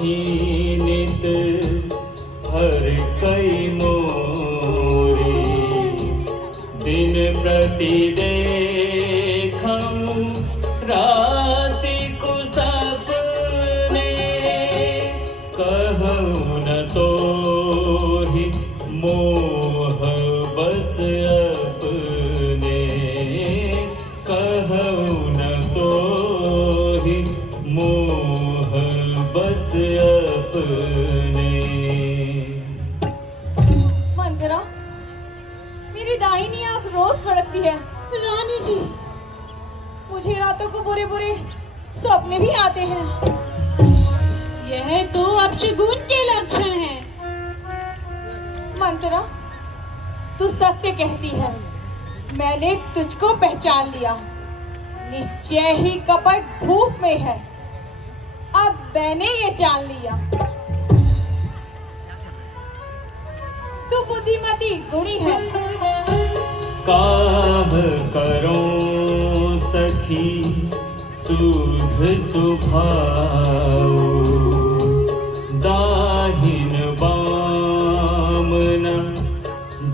ही नित हर कई मोरी, दिन प्रति देखूं राति को सपने, कहूं न तो ही मोह बस अपने, कहूं न तो ही मोह बस अपने। मंथरा, मेरी दाहिनी आंख रोज फड़कती है। रानी जी, मुझे रातों को बुरे बुरे सपने भी आते हैं। यह तो अपशगुन के लक्षण हैं। मंथरा, तू सत्य कहती है। मैंने तुझको पहचान लिया। निश्चय ही कपट भूप में है। अब मैंने ये जान लिया। तू बुद्धिमती गुणी है। काह करो सखी सुध सुभाऊ, दाहिन बाम न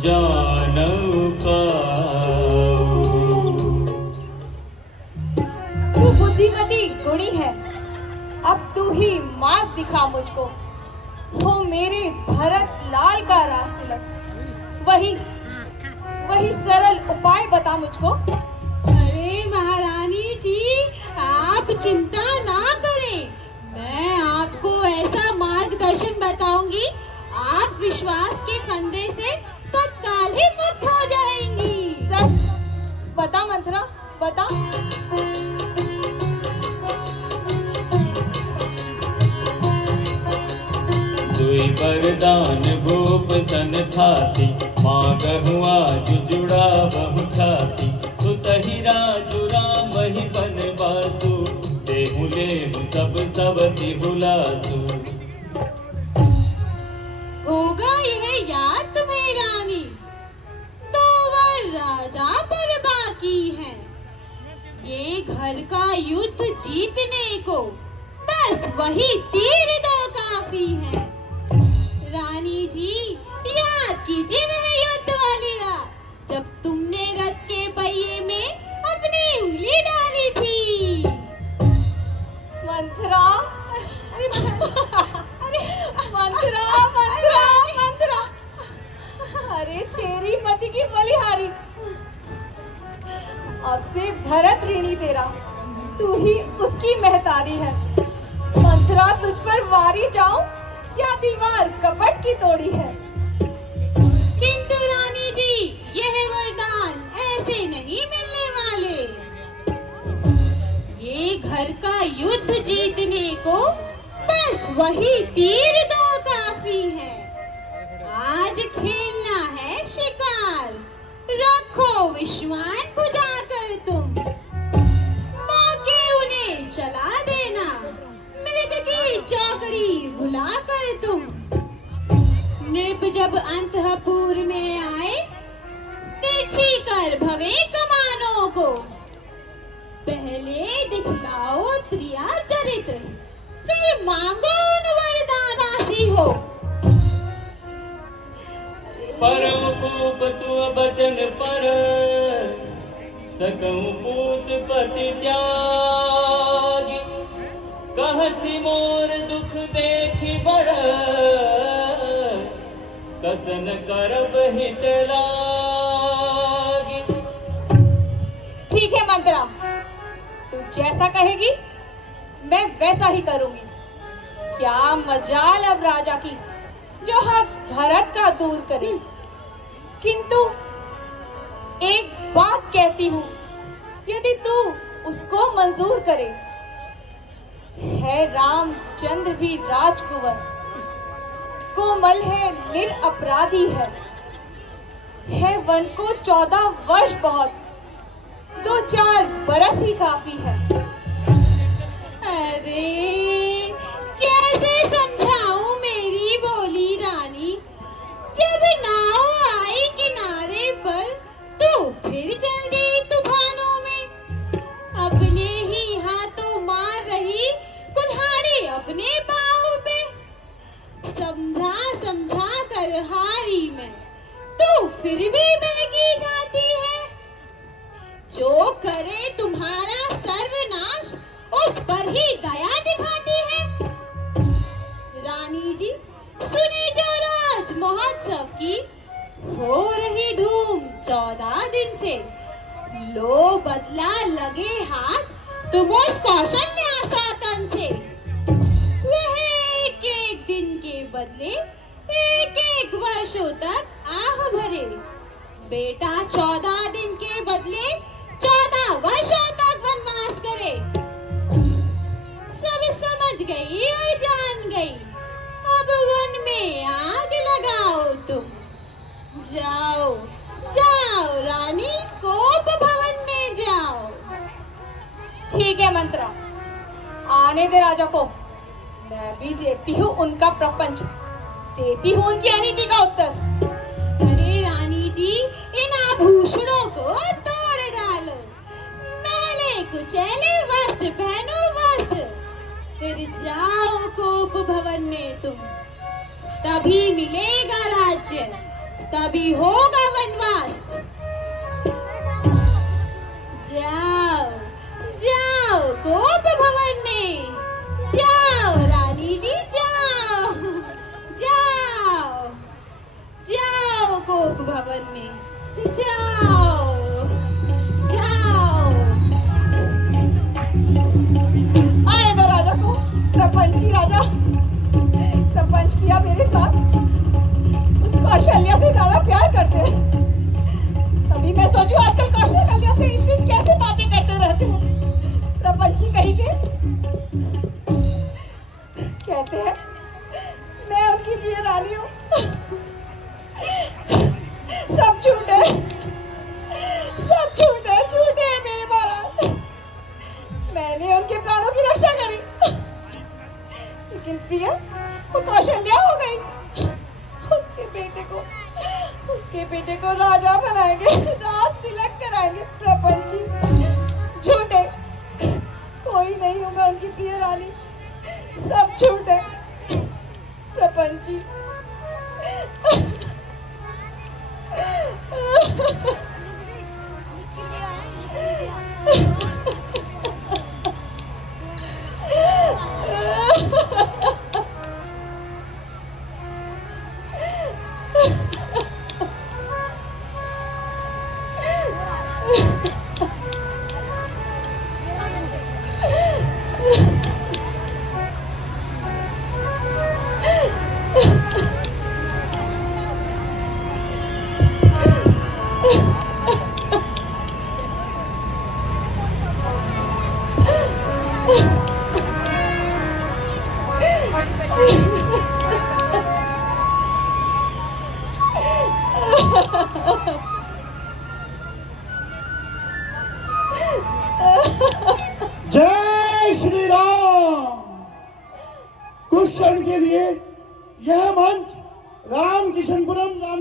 जानऊ काऊ। तू बुद्धिमती गुणी है। अब तू ही मार्ग दिखा मुझको। हो मेरे भरत लाल का रास तिलक, वही सरल उपाय बता मुझको। अरे महारानी जी, आप चिंता ना करें, मैं आपको ऐसा मार्गदर्शन बताऊंगी, आप विश्वास के फंदे से तत्काल ही मुक्त हो जाएंगी। सच बता मंथरा, बता। दुई वरदान गोप सन थाती, मांगहु आज जुड़ा बहु छाती। सुतहि राजु राम ही बनवासु, देहु लेहु सब सबति हुलासु। होगा यह याद तुम्हें रानी, दो वर राजा पर बाकी है। ये घर का युद्ध जीतने को बस वही तीर दो काफी है। रानी जी, याद कीजिए वह युद्ध वाली रात, जब तुमने रथ के पहिए में अपनी उंगली डाली थी। मंथरा, अरे मंथरा, मंथरा, मंथरा, अरे तेरी मति की बलिहारी। अब से भरत ऋणी तेरा, तू ही उसकी महतारी है। मंथरा, तुझ पर वारी जाऊं, क्या दीवार कपट की तोड़ी है। किंतु रानी जी, यह वरदान ऐसे नहीं मिलने वाले। ये घर का युद्ध जीतने को बस वही तीर दो काफी है। आज खेलना है शिकार, रखो विश्वान बुझाकर तुम, मौके उन्हें चला देना, मृग की चौकड़ी भुलाकर तुम। नृप जब अंतःपुर में आए, तिरछी कर भवे कमानों को, पहले दिखलाओ त्रिया चरित्र, फिर मांगो उन वरदान राशि हो। परम कोप तु बचन पर, सकऊं पूत पति त्यागी। कहसी मोर दुख देखी बड़, कसन करब हित लागी। ठीक है मंथरा, तू जैसा कहेगी मैं वैसा ही करूंगी। क्या मजाल अब राजा की, जो हक भरत का दूर करे। किंतु एक बात कहती हूँ, यदि तू उसको मंजूर करे। है रामचंद्र भी राजकुंवर, कोमल है, निरअपराधी है वन को 14 वर्ष बहुत, 2-4 बरस ही काफी है। अरे कैसे समझाऊं मेरी बोली रानी, जब नाव आई किनारे पर तो फिर चल दी तूफानों में। अपने ही हाथों मार रही कुल्हाड़ी अपने पाँव पे, चित्रहारी में तू फिर भी महकी जाती है। जो करे तुम्हारा सर्वनाश उस पर ही दया दिखाती है। रानी जी सुनी जो राज महोत्सव की हो रही धूम 14 दिन से, लो बदला लगे हाथ तुम उस कौशल्या सौतन से। वह एक दिन के बदले एक वर्षों तक आह भरे, बेटा 14 दिन के बदले 14 वर्षों तक वनवास करे। सब समझ गई और जान गई, अब वन में आग लगाओ तुम। जाओ जाओ रानी, कोप भवन में जाओ। ठीक है मंत्रा, आने दे राजा को, मैं भी देखती हूँ उनका प्रपंच, देती हूँ उनकी अनीति का उत्तर। अरे रानी जी, इन आभूषणों को तोड़ डालो, मैले कुचैले वस्त्र पहनो वस्त्र, फिर जाओ कोप भवन में तुम। तभी मिलेगा राज्य, तभी होगा वनवास। जाओ जाओ कोप भवन में, जाओ रानी जी जाओ, जाओ जाओ कोप भवन में, जाओ जाओ। आने दो राजा को, प्रपंची राजा, प्रपंच किया मेरे साथ, उस कौशल्या से ज्यादा प्यार करते हैं। तभी मैं सोचूं आजकल कौशल्या से इतनी कैसे बातें करते रहते हो। प्रपंची कहीं के कहते हैं मैं उनकी प्रिय रानी हूँ। सब झूठ है, सब झूठ है, झूठ है मेरे महाराज। मैंने उनके प्राणों की रक्षा करी, लेकिन प्रिय वो कौशल्या हो गई। उसके बेटे को राजा बनाएंगे, राज तिलक कराएंगे। प्रपंची झूठे, कोई नहीं हूं मैं उनकी प्रिय रानी, सब झूठ है। प्रपंची जय श्री राम। कुछ क्षण के लिए यह मंच राम किशनपुरम राम